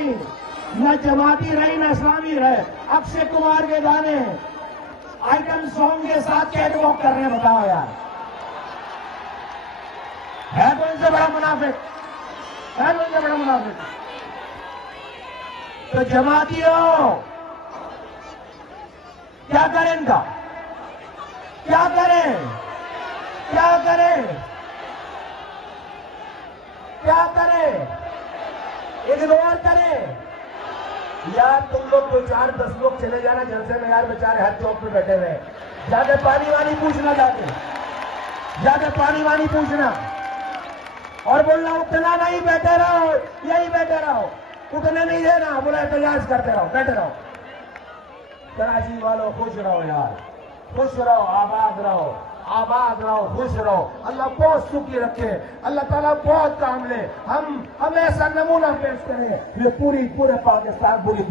नहीं, न जमाती रही न इस्लामी रहे। अक्षय कुमार के गाने आइटम सॉन्ग के साथ कैटवॉक कर रहे हैं, बताओ यार, है तो इनसे बड़ा मुनाफिक, है तो इनसे बड़ा मुनाफिक। तो जमातियों क्या करें इनका, क्या करें, क्या करें, क्या करें, इग्नोर करें यार। तुम लोग 2 4 10 लोग चले जाना जलसे में यार, बेचारे हर चौक पे बैठे हुए, जाके पानी वानी पूछना, जाके पानी वानी पूछना और बोलना उठना नहीं, बैठे रहो, यही बैठे रहो, उठने नहीं देना, बोला एहतजाज करते रहो, बैठे रहो। कराची वालों खुश रहो यार, खुश रहो, आबाद रहो, आबाद रहो, खुश रहो। अल्लाह बहुत सुखी रखे, अल्लाह ताला बहुत काम ले, हम ऐसा नमूना पेश करें ये पूरे पाकिस्तान, पूरी